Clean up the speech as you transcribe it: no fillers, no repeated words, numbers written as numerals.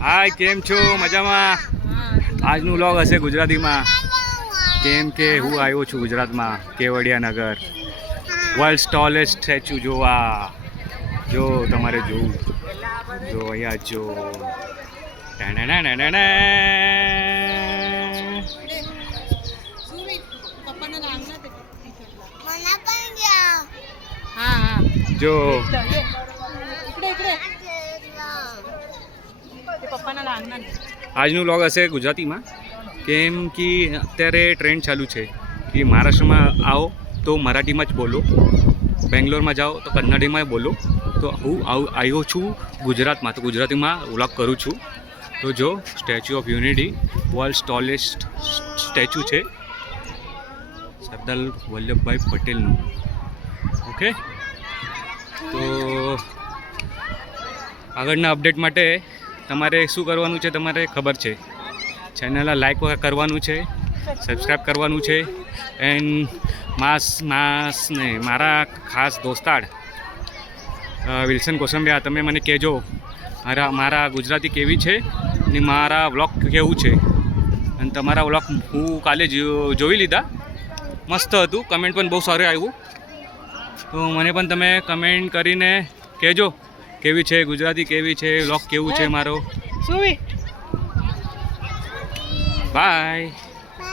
હાય, કેમ છો? મજામાં? આજનું વ્લોગ હશે ગુજરાતીમાં, કેમ કે હું આવ્યો છું ગુજરાતમાં કેવડિયા નગર વર્લ્ડ ટોલેસ્ટ સ્ટેચ્યુ જોવા. જો તમારે જોવું, જો અહીંયા જો જો આજનું વ્લોગ હશે ગુજરાતીમાં, કેમ કે અત્યારે ટ્રેન્ડ ચાલુ છે કે મહારાષ્ટ્રમાં આવો તો મરાઠીમાં જ બોલો, બેંગ્લોરમાં જાઓ તો કન્નડીમાં બોલો. તો હું આવ્યો છું ગુજરાતમાં, તો ગુજરાતીમાં વ્લોગ કરું છું. તો જો statue of unity world tallest statue છે સરદાર વલ્લભભાઈ પટેલનું. ઓકે, તો આગળના અપડેટ માટે તમારે શું કરવાનું છે તમારે ખબર છે. ચેનલને લાઈક કરવાનું છે, સબસ્ક્રાઈબ કરવાનું છે. એન્ડ ને મારા ખાસ દોસ્તાર વિલ્સન કોસંબિયા, તમે મને કહેજો મારા ગુજરાતી કેવી છે ને મારા વ્લોગ કેવું છે. અને તમારા વ્લોગ હું કાલે જોઈ લીધા, મસ્ત હતું, કમેન્ટ પણ બહુ સારું આવ્યું. તો મને પણ તમે કમેન્ટ કરીને કહેજો કેવી છે ગુજરાતી, કેવી છે વ્લોગ, કેવું છે મારો. બાય.